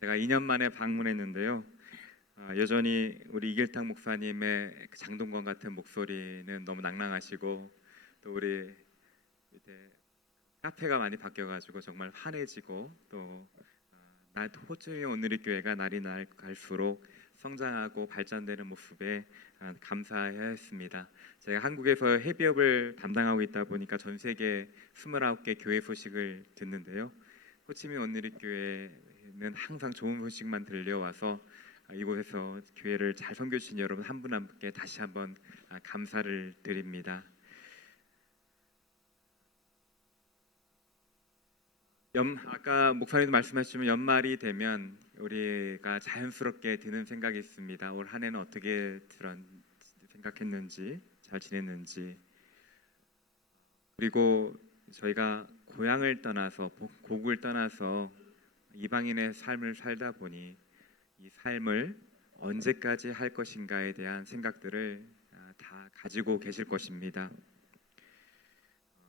제가 2년 만에 방문했는데요. 여전히 우리 이길탁 목사님의 그 장동건 같은 목소리는 너무 낭랑하시고, 또 우리 이제 카페가 많이 바뀌어가지고 정말 환해지고, 또 호주의 오늘의 교회가 날이 갈수록 성장하고 발전되는 모습에 감사해야 했습니다. 제가 한국에서 헤비업을 담당하고 있다 보니까 전 세계 29개 교회 소식을 듣는데요. 호치민 오늘의 교회는 항상 좋은 소식만 들려와서 이곳에서 교회를 잘 섬겨주신 여러분 한 분 한 분께 다시 한번 감사를 드립니다. 아까 목사님도 말씀하셨지만 연말이 되면 우리가 자연스럽게 드는 생각이 있습니다. 올 한 해는 어떻게 생각했는지, 잘 지냈는지, 그리고 저희가 고향을 떠나서 고국을 떠나서 이방인의 삶을 살다 보니 이 삶을 언제까지 할 것인가에 대한 생각들을 다 가지고 계실 것입니다.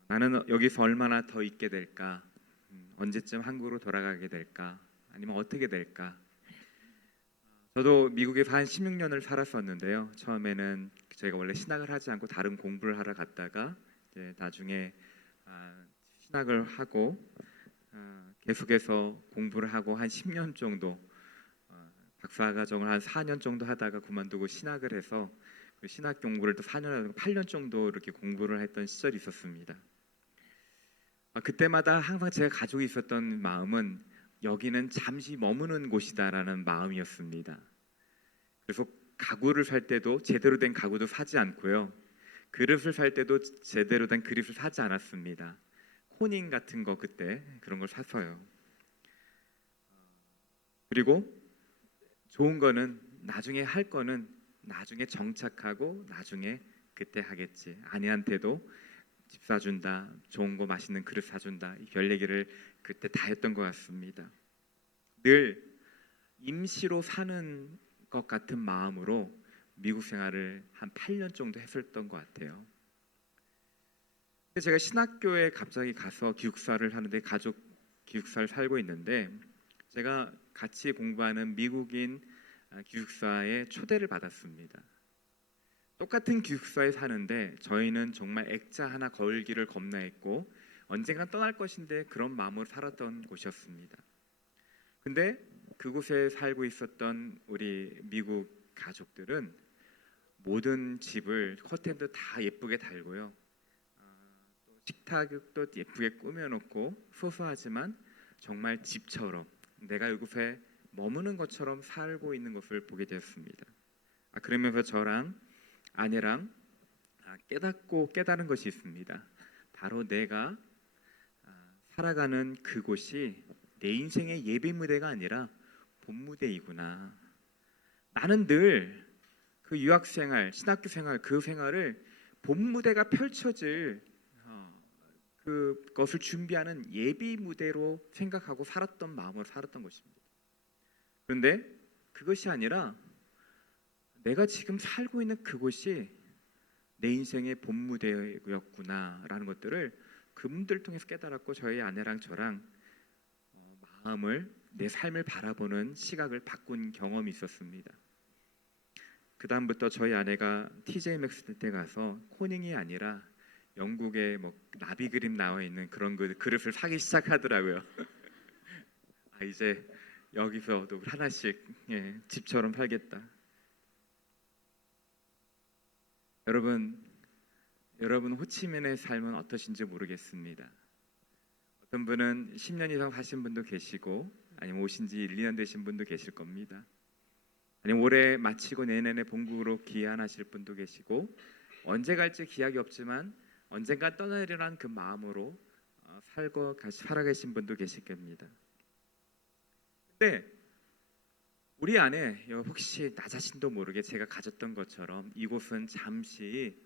나는 여기서 얼마나 더 있게 될까? 언제쯤 한국으로 돌아가게 될까? 아니면 어떻게 될까? 저도 미국에서 한 16년을 살았었는데요. 처음에는 저희가 원래 신학을 하지 않고 다른 공부를 하러 갔다가 이제 나중에 신학을 하고 계속해서 공부를 하고 한 10년 정도 박사과정을 한 4년 정도 하다가 그만두고 신학을 해서 그 신학 공부를 또 4년 하고 8년 정도 이렇게 공부를 했던 시절이 있었습니다. 그때마다 항상 제가 가지고 있었던 마음은 여기는 잠시 머무는 곳이다라는 마음이었습니다. 그래서 가구를 살 때도 제대로 된 가구도 사지 않고요. 그릇을 살 때도 제대로 된 그릇을 사지 않았습니다. 코닝 같은 거 그때 그런 걸 사서요. 그리고 좋은 거는 나중에 할 거는 나중에 정착하고 나중에 그때 하겠지. 아내한테도 집 사준다, 좋은 거 맛있는 그릇 사준다, 별 얘기를 그때 다 했던 것 같습니다. 늘 임시로 사는 것 같은 마음으로 미국 생활을 한 8년 정도 했었던 것 같아요. 제가 신학교에 갑자기 가서 기숙사를 하는데 가족 기숙사를 살고 있는데 제가 같이 공부하는 미국인 기숙사에 초대를 받았습니다. 똑같은 기숙사에 사는데 저희는 정말 액자 하나 걸기를 겁나했고 언젠간 떠날 것인데 그런 마음으로 살았던 곳이었습니다. 근데 그곳에 살고 있었던 우리 미국 가족들은 모든 집을 커튼도 다 예쁘게 달고요. 또 식탁도 예쁘게 꾸며놓고 소소하지만 정말 집처럼 내가 이곳에 머무는 것처럼 살고 있는 것을 보게 되었습니다. 그러면서 저랑 아내랑 깨닫고 깨달은 것이 있습니다. 바로 내가 살아가는 그곳이 내 인생의 예배 무대가 아니라 본 무대이구나. 나는 늘 그 유학 생활, 신학교 생활, 그 생활을 본 무대가 펼쳐질 그것을 준비하는 예비 무대로 생각하고 살았던 마음으로 살았던 것입니다. 그런데 그것이 아니라 내가 지금 살고 있는 그곳이 내 인생의 본 무대였구나라는 것들을 그분들을 통해서 깨달았고 저희 아내랑 저랑 마음을 내 삶을 바라보는 시각을 바꾼 경험이 있었습니다. 그 다음부터 저희 아내가 TJ 맥스 때 가서 코닝이 아니라 영국의 나비 그림 나와 있는 그런 그릇을 사기 시작하더라고요. 이제 여기서도 하나씩 집처럼 살겠다. 여러분 호치민의 삶은 어떠신지 모르겠습니다. 어떤 분은 10년 이상 사신 분도 계시고 아니면 오신 지 1, 2년 되신 분도 계실 겁니다. 아니면 올해 마치고 내년에 본국으로 귀환하실 분도 계시고 언제 갈지 기약이 없지만 언젠가 떠나리라는 그 마음으로 살아계신 분도 계실 겁니다. 근데 우리 안에 혹시 나 자신도 모르게 제가 가졌던 것처럼 이곳은 잠시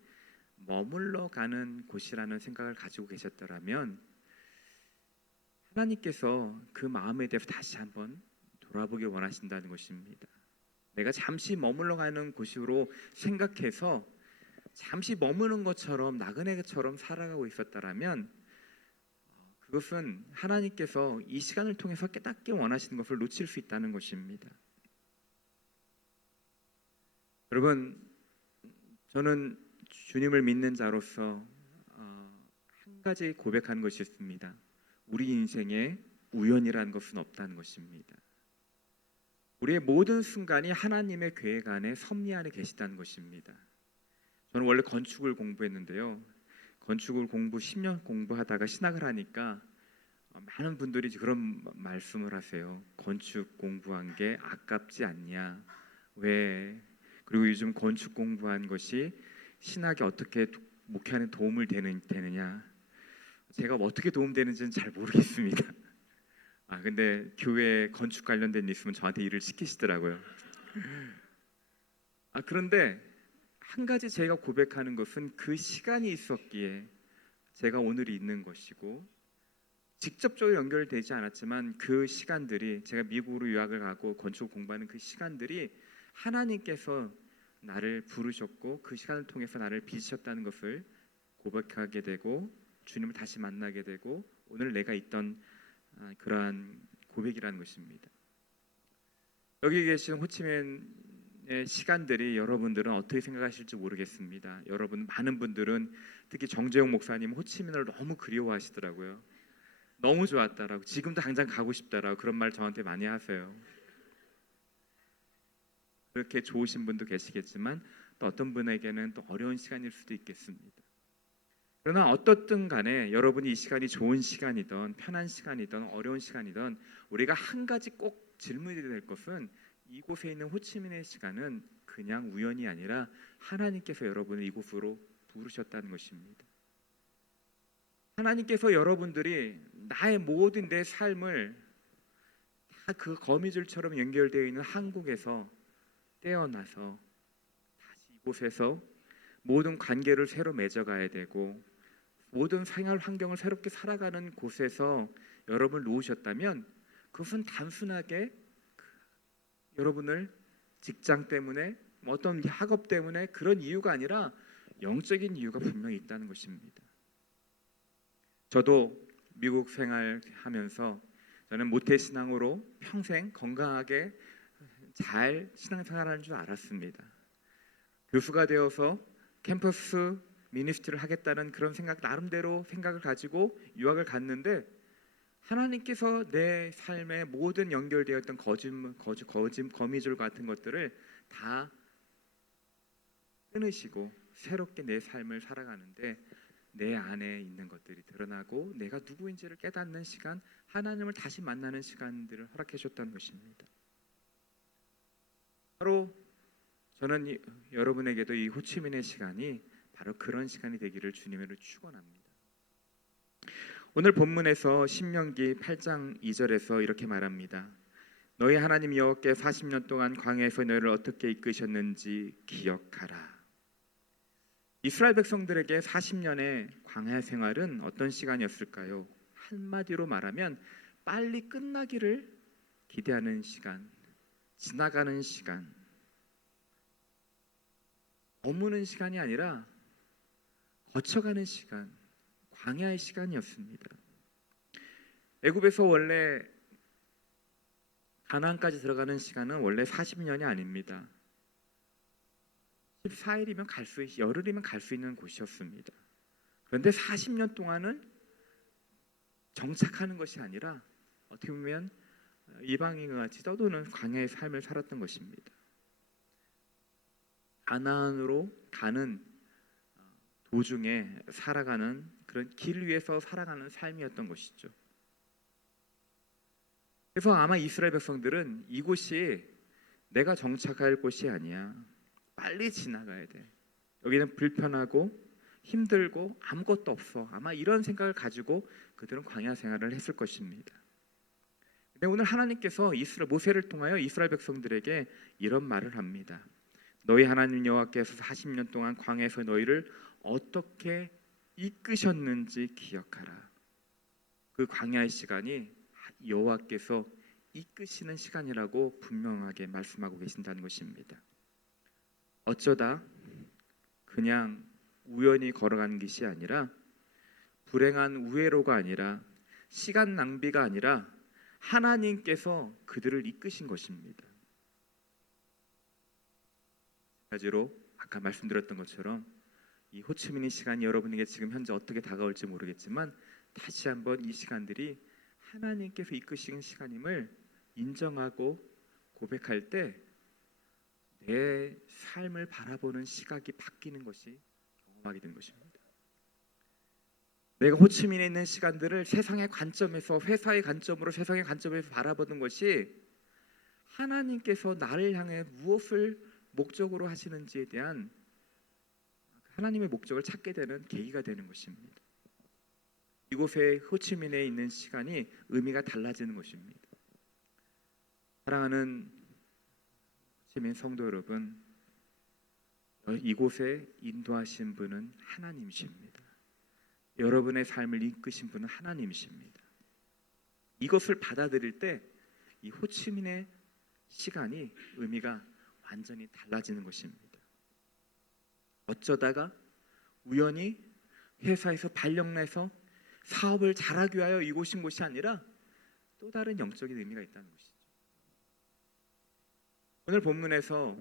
머물러 가는 곳이라는 생각을 가지고 계셨더라면 하나님께서 그 마음에 대해서 다시 한번 돌아보기 원하신다는 것입니다. 내가 잠시 머물러 가는 곳으로 생각해서 잠시 머무는 것처럼 나그네처럼 살아가고 있었다라면 그것은 하나님께서 이 시간을 통해서 깨닫게 원하시는 것을 놓칠 수 있다는 것입니다. 여러분, 저는 주님을 믿는 자로서 한 가지 고백하는 것이 있습니다. 우리 인생에 우연이라는 것은 없다는 것입니다. 우리의 모든 순간이 하나님의 계획 안에 섭리 안에 계시다는 것입니다. 저는 원래 건축을 공부했는데요. 건축을 10년 공부하다가 신학을 하니까 많은 분들이 그런 말씀을 하세요. 건축 공부한 게 아깝지 않냐? 왜? 그리고 요즘 건축 공부한 것이 신학에 어떻게 목회하는 도움을 되느냐? 제가 어떻게 도움되는지는 잘 모르겠습니다. 근데 교회에 건축 관련된 일 있으면 저한테 일을 시키시더라고요. 그런데 한 가지 제가 고백하는 것은 그 시간이 있었기에 제가 오늘이 있는 것이고, 직접적으로 연결되지 않았지만 그 시간들이, 제가 미국으로 유학을 가고 건축 공부하는 그 시간들이 하나님께서 나를 부르셨고 그 시간을 통해서 나를 빚으셨다는 것을 고백하게 되고, 주님을 다시 만나게 되고, 오늘 내가 있던 그러한 고백이라는 것입니다. 여기 계신 호치민의 시간들이 여러분들은 어떻게 생각하실지 모르겠습니다. 여러분, 많은 분들은 특히 정재용 목사님 호치민을 너무 그리워하시더라고요. 너무 좋았다라고, 지금도 당장 가고 싶다라고 그런 말 저한테 많이 하세요. 그렇게 좋으신 분도 계시겠지만 또 어떤 분에게는 또 어려운 시간일 수도 있겠습니다. 그러나 어떻든 간에 여러분이 이 시간이 좋은 시간이든 편한 시간이든 어려운 시간이든 우리가 한 가지 꼭 질문이 될 것은, 이곳에 있는 호치민의 시간은 그냥 우연이 아니라 하나님께서 여러분을 이곳으로 부르셨다는 것입니다. 하나님께서 여러분들이 나의 모든 내 삶을 다 그 거미줄처럼 연결되어 있는 한국에서 떼어나서 다시 이곳에서 모든 관계를 새로 맺어가야 되고 모든 생활 환경을 새롭게 살아가는 곳에서 여러분을 놓으셨다면, 그것은 단순하게 여러분을 직장 때문에 어떤 학업 때문에 그런 이유가 아니라 영적인 이유가 분명히 있다는 것입니다. 저도 미국 생활하면서 저는 모태신앙으로 평생 건강하게 잘 신앙생활하는 줄 알았습니다. 교수가 되어서 캠퍼스 미니스트를 하겠다는 그런 나름대로 생각을 가지고 유학을 갔는데, 하나님께서 내 삶의 모든 연결되었던 거미줄 같은 것들을 다 끊으시고 새롭게 내 삶을 살아가는데 내 안에 있는 것들이 드러나고 내가 누구인지를 깨닫는 시간, 하나님을 다시 만나는 시간들을 허락해 주셨다는 것입니다. 바로 저는 여러분에게도 이 호치민의 시간이 바로 그런 시간이 되기를 주님으로 축원합니다. 오늘 본문에서 신명기 8장 2절에서 이렇게 말합니다. 너희 하나님 여호와께 40년 동안 광야에서 너희를 어떻게 이끄셨는지 기억하라. 이스라엘 백성들에게 40년의 광야 생활은 어떤 시간이었을까요? 한마디로 말하면 빨리 끝나기를 기대하는 시간, 지나가는 시간, 머무는 시간이 아니라 거쳐가는 시간, 광야의 시간이었습니다. 애굽에서 원래 가나안까지 들어가는 시간은 원래 40년이 아닙니다. 14일이면 열흘이면 갈 수 있는 곳이었습니다. 그런데 40년 동안은 정착하는 것이 아니라 어떻게 보면 이방인과 같이 떠도는 광야의 삶을 살았던 것입니다. 가나안으로 가는 도중에 살아가는 그런 길 위에서 살아가는 삶이었던 것이죠. 그래서 아마 이스라엘 백성들은 이곳이 내가 정착할 곳이 아니야, 빨리 지나가야 돼, 여기는 불편하고 힘들고 아무것도 없어, 아마 이런 생각을 가지고 그들은 광야 생활을 했을 것입니다. 근데 오늘 하나님께서 모세를 통하여 이스라엘 백성들에게 이런 말을 합니다. 너희 하나님 여호와께서 40년 동안 광야에서 너희를 어떻게 이끄셨는지 기억하라. 그 광야의 시간이 여호와께서 이끄시는 시간이라고 분명하게 말씀하고 계신다는 것입니다. 어쩌다 그냥 우연히 걸어가는 것이 아니라, 불행한 우회로가 아니라 시간 낭비가 아니라 하나님께서 그들을 이끄신 것입니다. 가지로 아까 말씀드렸던 것처럼 이 호치민의 시간이 여러분에게 지금 현재 어떻게 다가올지 모르겠지만 다시 한번 이 시간들이 하나님께서 이끄시는 시간임을 인정하고 고백할 때 내 삶을 바라보는 시각이 바뀌는 것이 경험하게 된 것입니다. 내가 호치민에 있는 시간들을 세상의 관점에서, 회사의 관점으로, 세상의 관점에서 바라보는 것이 하나님께서 나를 향해 무엇을 목적으로 하시는지에 대한 하나님의 목적을 찾게 되는 계기가 되는 것입니다. 이곳에 호치민에 있는 시간이 의미가 달라지는 것입니다. 사랑하는 호치민 성도 여러분, 이곳에 인도하신 분은 하나님이십니다. 여러분의 삶을 이끄신 분은 하나님이십니다. 이것을 받아들일 때 이 호치민의 시간이 의미가 완전히 달라지는 것입니다. 어쩌다가 우연히 회사에서 발령나서 사업을 잘하기 위하여 이곳인 곳이 아니라 또 다른 영적인 의미가 있다는 것이죠. 오늘 본문에서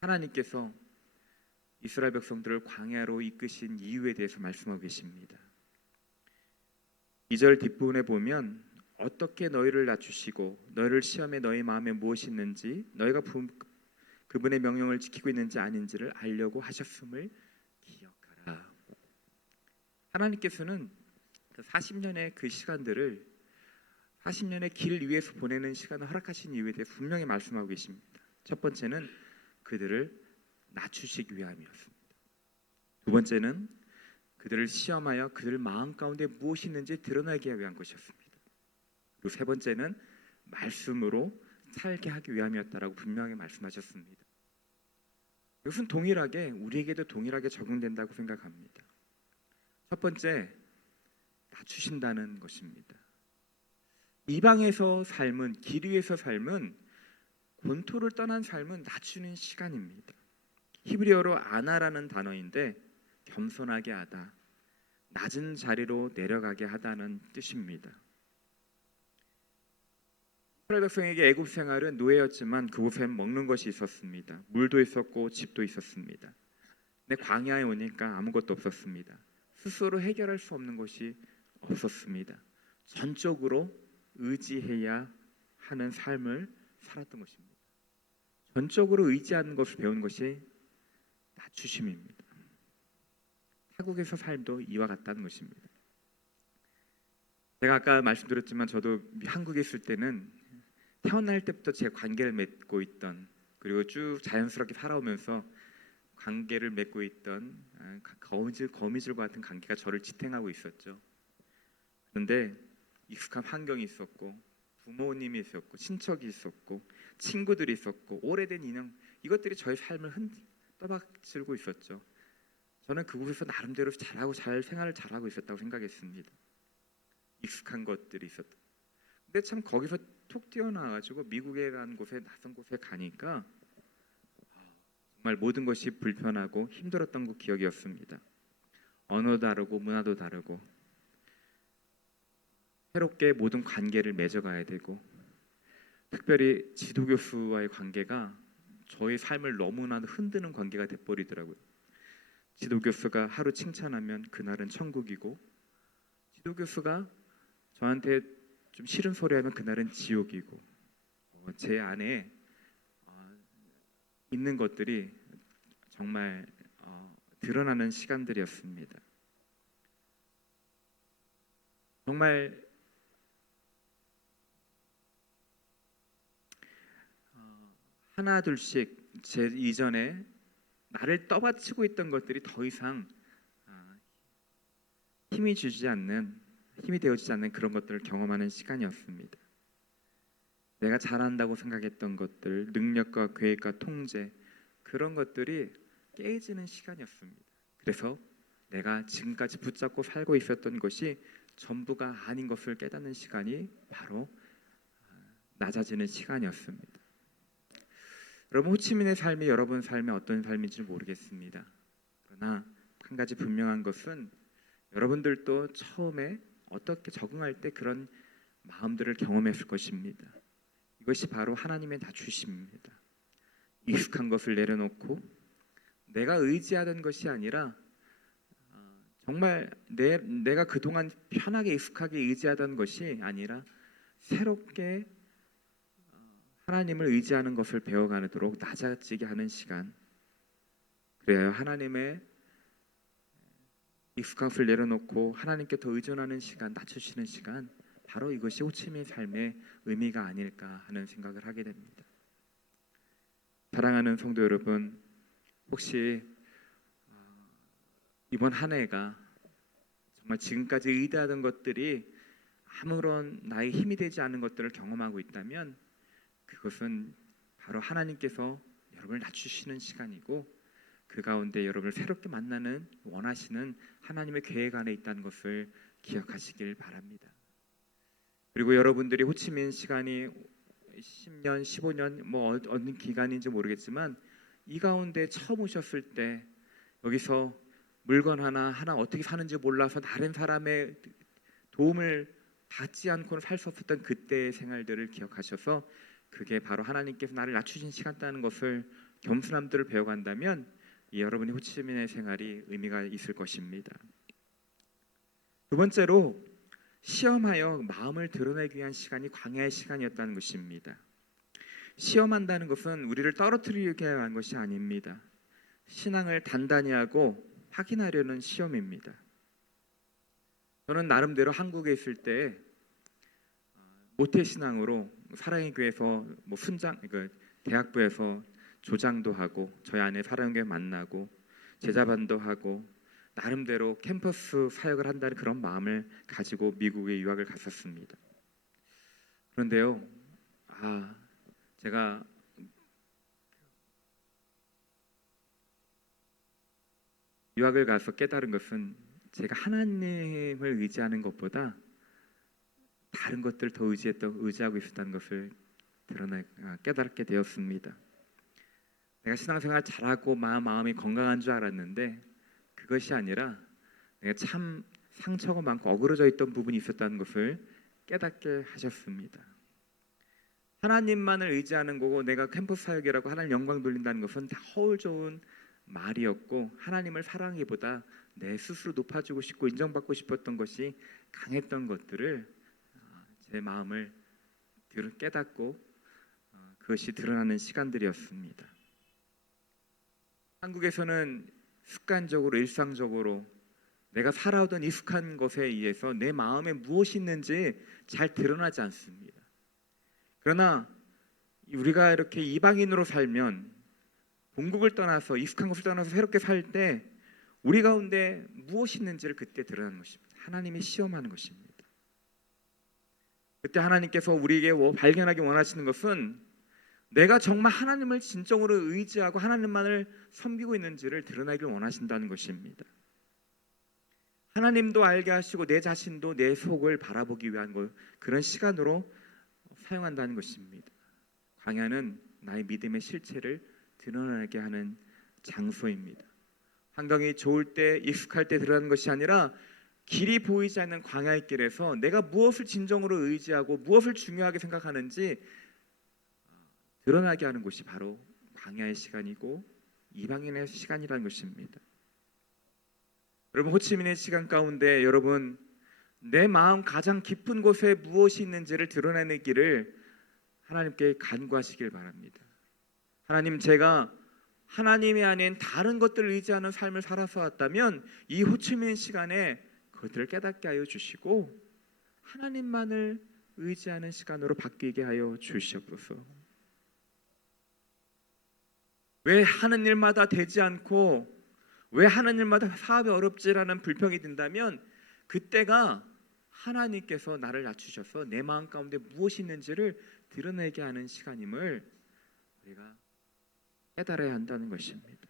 하나님께서 이스라엘 백성들을 광야로 이끄신 이유에 대해서 말씀하고 계십니다. 2절 뒷부분에 보면 어떻게 너희를 낮추시고 너희를 시험해 너희 마음에 무엇이 있는지 너희가 그분의 명령을 지키고 있는지 아닌지를 알려고 하셨음을 기억하라. 하나님께서는 40년의 그 시간들을 40년의 길 위에서 보내는 시간을 허락하신 이유에 대해 분명히 말씀하고 계십니다. 첫 번째는 그들을 낮추시기 위함이었습니다. 두 번째는 그들을 시험하여 그들 마음 가운데 무엇이 있는지 드러나게 위한 것이었습니다. 그리고 세 번째는 말씀으로 살게 하기 위함이었다라고 분명히 말씀하셨습니다. 이것은 동일하게 우리에게도 동일하게 적용된다고 생각합니다. 첫 번째, 낮추신다는 것입니다. 이방에서 삶은, 길 위에서 삶은, 본토를 떠난 삶은 낮추는 시간입니다. 히브리어로 아나라는 단어인데 겸손하게 하다, 낮은 자리로 내려가게 하다는 뜻입니다. 이스라엘 백성에게 애굽 생활은 노예였지만 그곳엔 먹는 것이 있었습니다. 물도 있었고 집도 있었습니다. 근데 광야에 오니까 아무것도 없었습니다. 스스로 해결할 수 없는 것이 없었습니다. 전적으로 의지해야 하는 삶을 살았던 것입니다. 전적으로 의지하는 것을 배운 것이 낮추심입니다. 타국에서 삶도 이와 같다는 것입니다. 제가 아까 말씀드렸지만 저도 한국에 있을 때는 태어날 때부터 제 관계를 맺고 있던, 그리고 쭉 자연스럽게 살아오면서 관계를 맺고 있던 거미줄과 같은 관계가 저를 지탱하고 있었죠. 그런데 익숙한 환경이 있었고 부모님이 있었고 친척이 있었고 친구들이 있었고 오래된 인연, 이것들이 저의 삶을 떠받들고 있었죠. 저는 그곳에서 나름대로 생활을 잘하고 있었다고 생각했습니다. 익숙한 것들이 있었다. 근데 참 거기서 톡 튀어나와가지고 미국에 간 곳에, 낯선 곳에 가니까 정말 모든 것이 불편하고 힘들었던 그 기억이었습니다. 언어도 다르고 문화도 다르고 새롭게 모든 관계를 맺어가야 되고, 특별히 지도교수와의 관계가 저의 삶을 너무나 흔드는 관계가 돼버리더라고요. 지도교수가 하루 칭찬하면 그날은 천국이고, 지도교수가 저한테 좀 싫은 소리 하면 그날은 지옥이고, 제 안에 있는 것들이 정말 드러나는 시간들이었습니다. 정말 하나 둘씩 제 이전에 나를 떠받치고 있던 것들이 더 이상 힘이 되어지지 않는 그런 것들을 경험하는 시간이었습니다. 내가 잘한다고 생각했던 것들, 능력과 계획과 통제, 그런 것들이 깨지는 시간이었습니다. 그래서 내가 지금까지 붙잡고 살고 있었던 것이 전부가 아닌 것을 깨닫는 시간이 바로 낮아지는 시간이었습니다. 여러분, 호치민의 삶이 여러분 삶에 어떤 삶인지 모르겠습니다. 그러나 한 가지 분명한 것은 여러분들도 처음에 어떻게 적응할 때 그런 마음들을 경험했을 것입니다. 이것이 바로 하나님의 낮추심입니다. 익숙한 것을 내려놓고 내가 의지하던 것이 아니라 정말 내가 그동안 편하게 익숙하게 의지하던 것이 아니라 새롭게 하나님을 의지하는 것을 배워가도록 낮아지게 하는 시간, 그래야 하나님의 익숙한 것을 내려놓고 하나님께 더 의존하는 시간, 낮추시는 시간, 바로 이것이 호치민 삶의 의미가 아닐까 하는 생각을 하게 됩니다. 사랑하는 성도 여러분, 혹시 이번 한 해가 정말 지금까지 의지하던 것들이 아무런 나의 힘이 되지 않은 것들을 경험하고 있다면 그것은 바로 하나님께서 여러분을 낮추시는 시간이고 그 가운데 여러분을 새롭게 만나는 원하시는 하나님의 계획 안에 있다는 것을 기억하시길 바랍니다. 그리고 여러분들이 호치민 시간이 10년, 15년 뭐 어느 기간인지 모르겠지만 이 가운데 처음 오셨을 때 여기서 물건 하나 어떻게 사는지 몰라서 다른 사람의 도움을 받지 않고는 살 수 없었던 그때의 생활들을 기억하셔서 그게 바로 하나님께서 나를 낮추신 시간이라는 것을 겸손함들을 배워간다면 여러분의 호치민의 생활이 의미가 있을 것입니다. 두 번째로 시험하여 마음을 드러내기 위한 시간이 광야의 시간이었다는 것입니다. 시험한다는 것은 우리를 떨어뜨리게 하는 것이 아닙니다. 신앙을 단단히 하고 확인하려는 시험입니다. 저는 나름대로 한국에 있을 때 모태신앙으로 사랑의 교회에서 순장, 대학부에서 조장도 하고 저희 안에 사랑의 교회 만나고 제자반도 하고 나름대로 캠퍼스 사역을 한다는 그런 마음을 가지고 미국에 유학을 갔었습니다. 그런데요, 제가 유학을 가서 깨달은 것은 제가 하나님을 의지하는 것보다 다른 것들을 더 의지하고 있었다는 것을 깨닫게 되었습니다. 내가 신앙생활 잘하고 마음이 건강한 줄 알았는데 그것이 아니라 내가 참 상처가 많고 어그러져 있던 부분이 있었다는 것을 깨닫게 하셨습니다. 하나님만을 의지하는 거고 내가 캠퍼스 사역이라고 하나님 영광 돌린다는 것은 다 허울 좋은 말이었고 하나님을 사랑하기보다 내 스스로 높아지고 싶고 인정받고 싶었던 것이 강했던 것들을 제 마음을 깨닫고 그것이 드러나는 시간들이었습니다. 한국에서는 습관적으로 일상적으로 내가 살아오던 익숙한 것에 의해서 내 마음에 무엇이 있는지 잘 드러나지 않습니다. 그러나 우리가 이렇게 이방인으로 살면 본국을 떠나서 익숙한 것을 떠나서 새롭게 살 때 우리 가운데 무엇이 있는지를 그때 드러나는 것입니다. 하나님이 시험하는 것입니다. 그때 하나님께서 우리에게 발견하기 원하시는 것은 내가 정말 하나님을 진정으로 의지하고 하나님만을 섬기고 있는지를 드러나길 원하신다는 것입니다. 하나님도 알게 하시고 내 자신도 내 속을 바라보기 위한 그런 시간으로 사용한다는 것입니다. 광야는 나의 믿음의 실체를 드러나게 하는 장소입니다. 환경이 좋을 때 익숙할 때 드러나는 것이 아니라 길이 보이지 않는 광야의 길에서 내가 무엇을 진정으로 의지하고 무엇을 중요하게 생각하는지 드러나게 하는 곳이 바로 광야의 시간이고 이방인의 시간이라는 것입니다. 여러분 호치민의 시간 가운데 여러분 내 마음 가장 깊은 곳에 무엇이 있는지를 드러내는 길을 하나님께 간구하시길 바랍니다. 하나님, 제가 하나님이 아닌 다른 것들을 의지하는 삶을 살아서 왔다면 이 호치민 시간에 그것들을 깨닫게 하여 주시고 하나님만을 의지하는 시간으로 바뀌게 하여 주시옵소서. 왜 하는 일마다 되지 않고 왜 하는 일마다 사업이 어렵지라는 불평이 든다면 그때가 하나님께서 나를 낮추셔서 내 마음 가운데 무엇이 있는지를 드러내게 하는 시간임을 우리가 깨달아야 한다는 것입니다.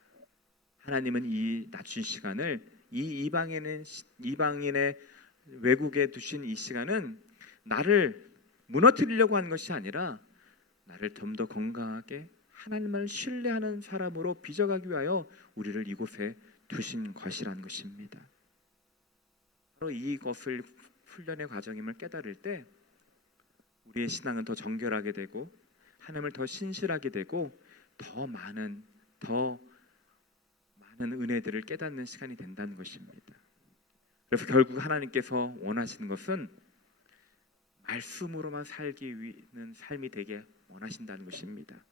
하나님은 이 낮춘 시간을 이 이방인의 외국에 두신 이 시간은 나를 무너뜨리려고 하는 것이 아니라 나를 좀 더 건강하게 하나님을 신뢰하는 사람으로 빚어가기 위하여 우리를 이곳에 두신 것이라는 것입니다. 바로 이것을 훈련의 과정임을 깨달을 때 우리의 신앙은 더 정결하게 되고 하나님을 더 신실하게 되고 더 많은 은혜들을 깨닫는 시간이 된다는 것입니다. 그래서 결국 하나님께서 원하시는 것은 말씀으로만 살기 위한 삶이 되게 원하신다는 것입니다.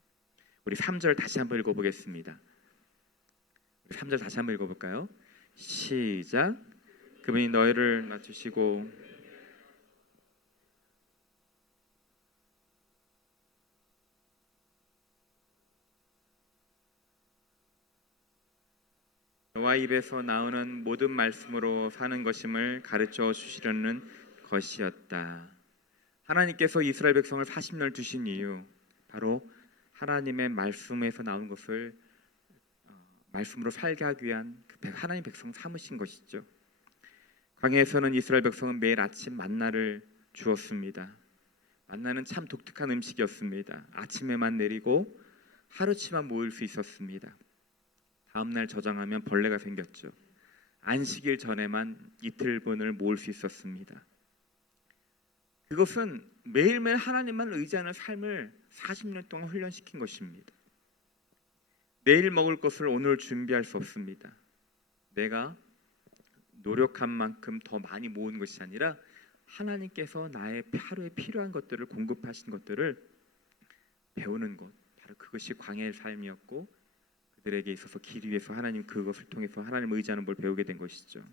우리 3절 다시 한번 읽어보겠습니다. 우리 3절 다시 한번 읽어볼까요? 시작. 그분이 너희를 낮추시고 너와 입에서 나오는 모든 말씀으로 사는 것임을 가르쳐 주시려는 것이었다. 하나님께서 이스라엘 백성을 40년 두신 이유 바로 하나님의 말씀에서 나온 것을 말씀으로 살게 하기 위한 하나님 백성 삼으신 것이죠. 광야에서는 이스라엘 백성은 매일 아침 만나를 주었습니다. 만나는 참 독특한 음식이었습니다. 아침에만 내리고 하루치만 모을 수 있었습니다. 다음날 저장하면 벌레가 생겼죠. 안식일 전에만 이틀분을 모을 수 있었습니다. 그것은 매일매일 하나님만 의지하는 삶을 40년 동안 훈련시킨 것입니다. 내일 먹을 것을 오늘 준비할 수 없습니다. 내가 노력한 만큼 더 많이 모은 것이 아니라 하나님께서 나의 하루에 필요한 것들을 공급하신 것들을 배우는 것, 바로 그것이 광야의 삶이었고 그들에게 있어서 길 위에서 하나님 그것을 통해서 하나님을 의지하는 걸 배우게 된 것이죠.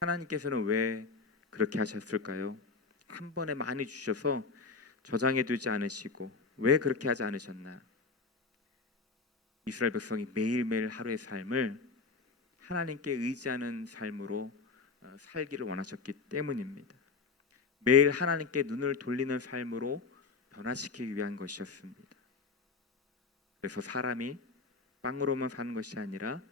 하나님께서는 왜 그렇게 하셨을까요? 한 번에 많이 주셔서 저장해 두지 않으시고 왜 그렇게 하지 않으셨나? 이스라엘 백성이 매일매일 하루의 삶을 하나님께 의지하는 삶으로 살기를 원하셨기 때문입니다. 매일 하나님께 눈을 돌리는 삶으로 변화시키기 위한 것이었습니다. 그래서 사람이 빵으로만 사는 것이 아니라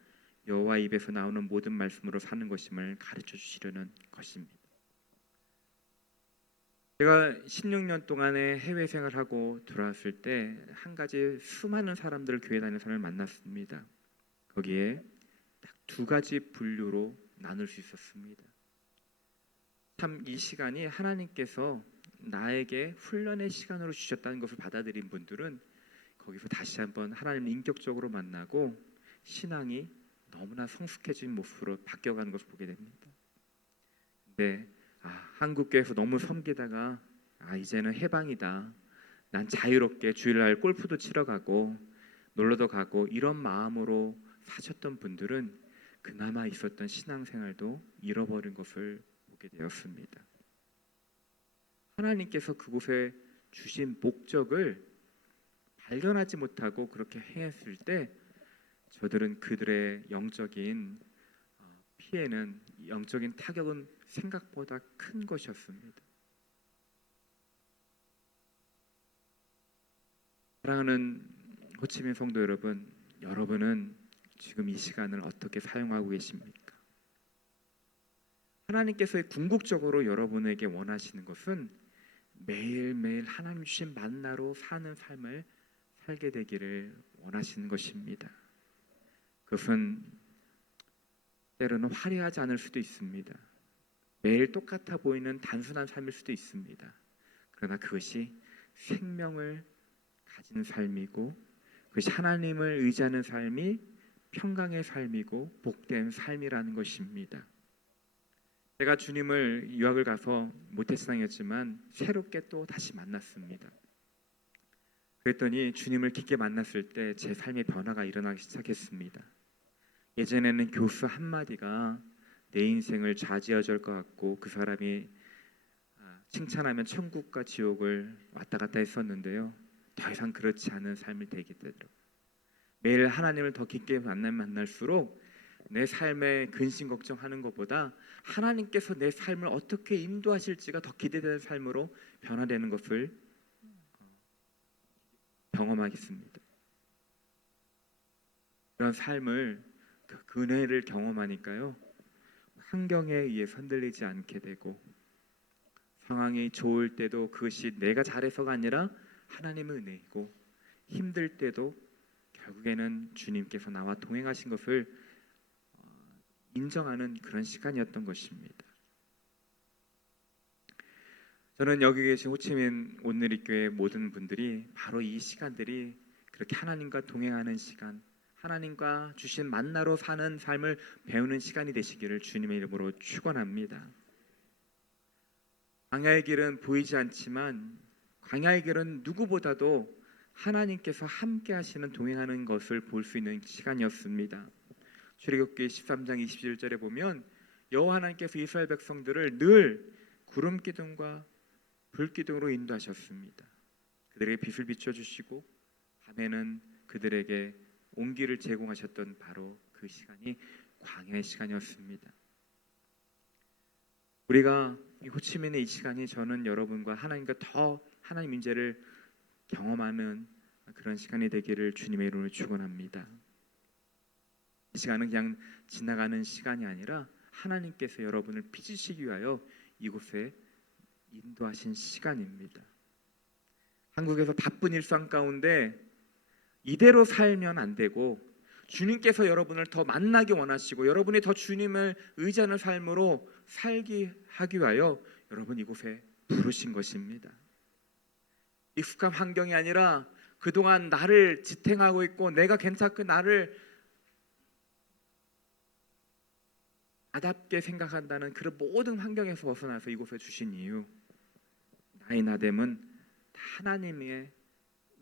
여호와 입에서 나오는 모든 말씀으로 사는 것임을 가르쳐 주시려는 것입니다. 제가 16년 동안의 해외 생활하고 돌아왔을 때 한 가지 수많은 사람들을 교회 다니는 사람을 만났습니다. 거기에 딱 두 가지 분류로 나눌 수 있었습니다. 참 이 시간이 하나님께서 나에게 훈련의 시간으로 주셨다는 것을 받아들인 분들은 거기서 다시 한번 하나님을 인격적으로 만나고 신앙이 너무나 성숙해진 모습으로 바뀌어가는 것을 보게 됩니다. 근데 한국교회에서 너무 섬기다가 이제는 해방이다. 난 자유롭게 주일날 골프도 치러 가고 놀러도 가고 이런 마음으로 사셨던 분들은 그나마 있었던 신앙생활도 잃어버린 것을 보게 되었습니다. 하나님께서 그곳에 주신 목적을 발견하지 못하고 그렇게 행했을 때 저들은 그들의 영적인 피해는 영적인 타격은 생각보다 큰 것이었습니다. 사랑하는 호치민 성도 여러분, 여러분은 지금 이 시간을 어떻게 사용하고 계십니까? 하나님께서 궁극적으로 여러분에게 원하시는 것은 매일매일 하나님 주신 만나로 사는 삶을 살게 되기를 원하시는 것입니다. 그것은 때로는 화려하지 않을 수도 있습니다. 매일 똑같아 보이는 단순한 삶일 수도 있습니다. 그러나 그것이 생명을 가진 삶이고 그것이 하나님을 의지하는 삶이 평강의 삶이고 복된 삶이라는 것입니다. 제가 주님을 유학을 가서 모태신앙이었지만 새롭게 또 다시 만났습니다. 그랬더니 주님을 깊게 만났을 때 제 삶의 변화가 일어나기 시작했습니다. 예전에는 교수 한마디가 내 인생을 좌지우지할 것 같고 그 사람이 칭찬하면 천국과 지옥을 왔다 갔다 했었는데요. 더 이상 그렇지 않은 삶이 되게 되더라고요. 매일 하나님을 더 깊게 만날수록 내 삶에 근심 걱정하는 것보다 하나님께서 내 삶을 어떻게 인도하실지가 더 기대되는 삶으로 변화되는 것을 경험하겠습니다. 그런 삶을 그 은혜를 경험하니까요. 환경에 의해서 흔들리지 않게 되고 상황이 좋을 때도 그것이 내가 잘해서가 아니라 하나님의 은혜이고 힘들 때도 결국에는 주님께서 나와 동행하신 것을 인정하는 그런 시간이었던 것입니다. 저는 여기 계신 호치민 온누리교회 모든 분들이 바로 이 시간들이 그렇게 하나님과 동행하는 시간, 하나님과 주신 만나로 사는 삶을 배우는 시간이 되시기를 주님의 이름으로 축원합니다. 광야의 길은 보이지 않지만 광야의 길은 누구보다도 하나님께서 함께 하시는 동행하는 것을 볼 수 있는 시간이었습니다. 출애굽기 13장 27절에 보면 여호와 하나님께서 이스라엘 백성들을 늘 구름 기둥과 불 기둥으로 인도하셨습니다. 그들에게 빛을 비춰 주시고 밤에는 그들에게 온기를 제공하셨던 바로 그 시간이 광야의 시간이었습니다. 우리가 이 호치민의 이 시간이 저는 여러분과 하나님과 더 하나님 인재를 경험하는 그런 시간이 되기를 주님의 이름으로 축원합니다. 이 시간은 그냥 지나가는 시간이 아니라 하나님께서 여러분을 빚으시기 위하여 이곳에 인도하신 시간입니다. 한국에서 바쁜 일상 가운데 이대로 살면 안 되고 주님께서 여러분을 더 만나기 원하시고 여러분이 더 주님을 의지하는 삶으로 살기 하기 위하여 여러분 이곳에 부르신 것입니다. 익숙한 환경이 아니라 그동안 나를 지탱하고 있고 내가 괜찮고 나를 나답게 생각한다는 그런 모든 환경에서 벗어나서 이곳에 주신 이유, 나의 나됨은 하나님의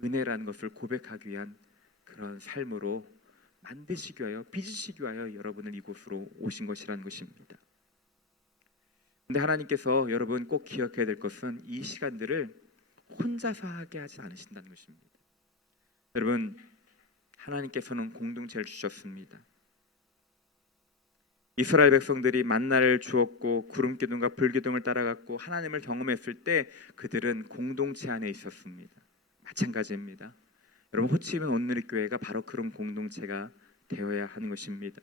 은혜라는 것을 고백하기 위한 그런 삶으로 만드시기 위하여 빚으시기 위하여 여러분을 이곳으로 오신 것이라는 것입니다. 근데 하나님께서 여러분 꼭 기억해야 될 것은 이 시간들을 혼자서 하게 하지 않으신다는 것입니다. 여러분 하나님께서는 공동체를 주셨습니다. 이스라엘 백성들이 만나를 주었고 구름 기둥과 불 기둥을 따라갔고 하나님을 경험했을 때 그들은 공동체 안에 있었습니다. 마찬가지입니다. 여러분 호치민 온누리교회가 바로 그런 공동체가 되어야 하는 것입니다.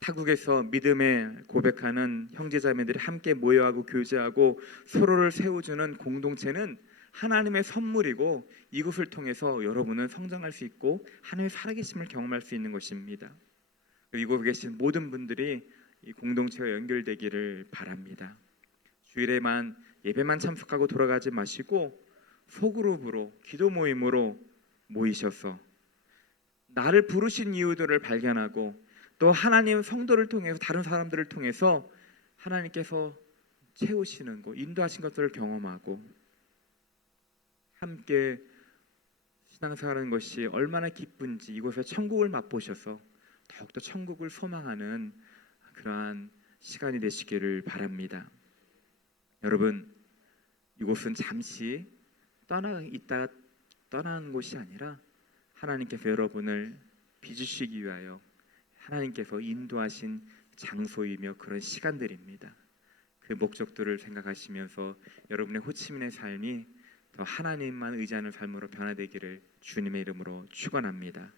타국에서 믿음에 고백하는 형제자매들이 함께 모여하고 교제하고 서로를 세워주는 공동체는 하나님의 선물이고 이곳을 통해서 여러분은 성장할 수 있고 하나님의 살아계심을 경험할 수 있는 것입니다. 이곳에 계신 모든 분들이 이 공동체와 연결되기를 바랍니다. 주일에만 예배만 참석하고 돌아가지 마시고 소그룹으로 기도 모임으로 모이셔서 나를 부르신 이유들을 발견하고 또 하나님 성도를 통해서 다른 사람들을 통해서 하나님께서 채우시는 것, 인도하신 것들을 경험하고 함께 신앙생활하는 것이 얼마나 기쁜지 이곳에 천국을 맛보셔서 더욱더 천국을 소망하는 그러한 시간이 되시기를 바랍니다. 여러분 이곳은 잠시 있다가 떠나는 곳이 아니라 하나님께서 여러분을 빚으시기 위하여 하나님께서 인도하신 장소이며 그런 시간들입니다. 그 목적들을 생각하시면서 여러분의 호치민의 삶이 더 하나님만 의지하는 삶으로 변화되기를 주님의 이름으로 축원합니다.